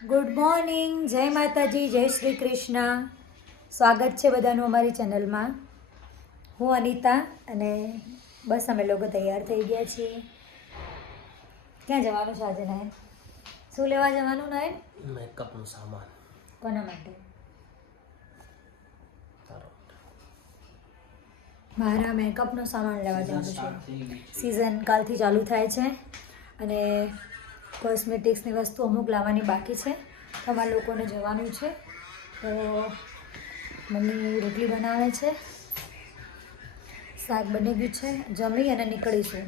Good morning, જય માતાજી, જય શ્રી કૃષ્ણ. સ્વાગત છે બધાનું અમારી ચેનલમાં. હું અનિતા અને બસ અમે લોકો તૈયાર થઈ ગયા છીએ. ક્યાં જવાનું છે આજે નાયન? શું લેવા જવાનું નાયન? મેકઅપનું સામાન. કોના માટે? તારો. મારા મેકઅપનો સામાન લેવા જવાનું છે. સિઝન કાલથી ચાલુ થાય છે અને કોસ્મેટિક્સની વસ્તુ અમુક લાવવાની બાકી છે. તમારા લોકોને જવાનું છે તો મમ્મી રોટલી બનાવે છે, શાક બની ગયું છે, જમી અને નીકળીશું.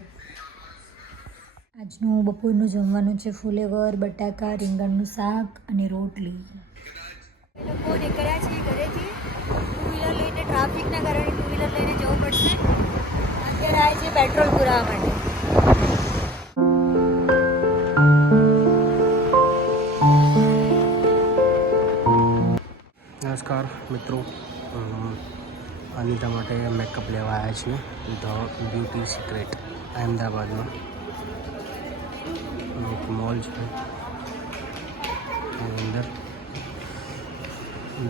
આજનું બપોરનું જમવાનું છે ફુલેવર, બટાકા, રીંગણનું શાક અને રોટલી. લોકો નીકળ્યા છીએ ઘરેથી. ટુ વ્હીલર લઈને, ટ્રાફિકના કારણે ટુ વ્હીલર લઈને જવું પડશે. અત્યારે આવે છે પેટ્રોલ પુરાવા માટે. નમસ્કાર મિત્રો, અનિતા માટે મેકઅપ લેવા આવ્યા છીએ ધ બ્યુટી સિક્રેટ અહેમદાબાદમાં. એક મોલ છે એની અંદર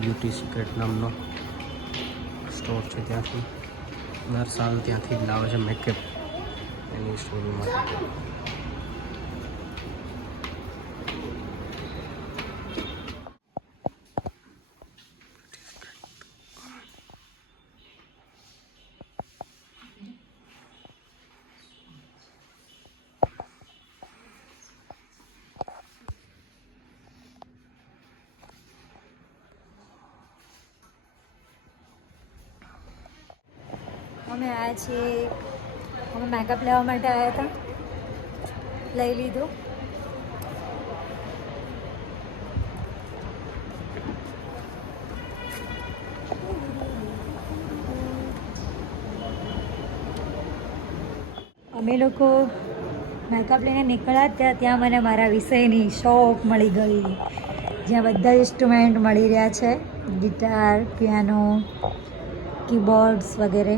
બ્યુટી સિક્રેટ નામનો સ્ટોર છે. ત્યાંથી દર સાલ ત્યાંથી જ લાવે છે મેકઅપ એની સ્ટોરી માટે. અમે આવ્યા છીએ, અમે મેકઅપ લેવા માટે આવ્યા હતા, લઈ લીધું. અમે લોકો મેકઅપ લઈને નીકળ્યા ત્યાં મને મારા વિષયની શોપ મળી ગઈ, જ્યાં બધા ઇન્સ્ટ્રુમેન્ટ મળી રહ્યા છે, ગિટાર, પિયાનો, કીબોર્ડ્સ વગેરે.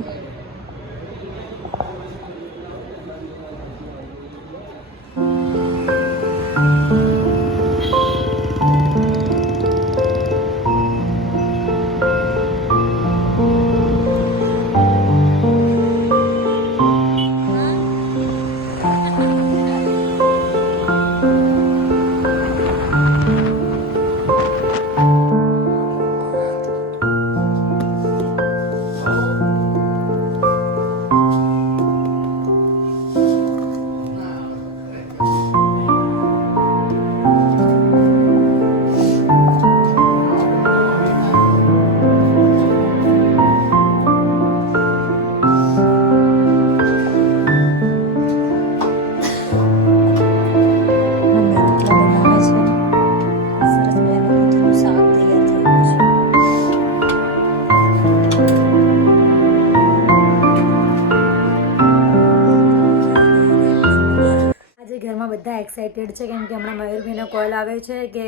ઘરમાં બધા એક્સાઇટેડ છે કેમ કે હમણાં મયુરભાઈનો કોલ આવે છે કે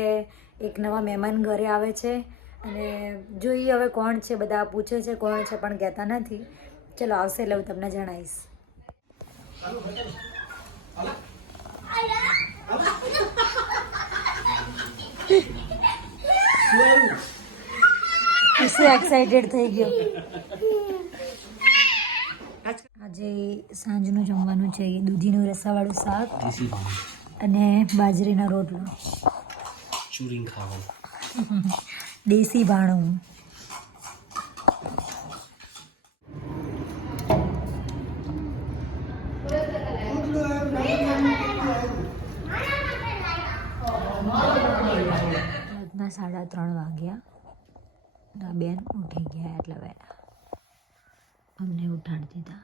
એક નવા મહેમાન ઘરે આવે છે અને જોઈએ હવે કોણ છે. બધા પૂછે છે કોણ છે પણ કહેતા નથી. ચલો આવશે એટલે હું તમને જણાવીશ. શું એક્સાઇટેડ થઈ ગયો. આજે સાંજનું જમવાનું છે દૂધીનું રસાવાળું શાક અને બાજરીનો રોટલો. ચૂરીને ખાવાનું. દેશી ભાણું. રાતના 3:30 વાગ્યા. બેન ઉઠી ગયા એટલે વહેલા અમને ઉઠાડી દીધા.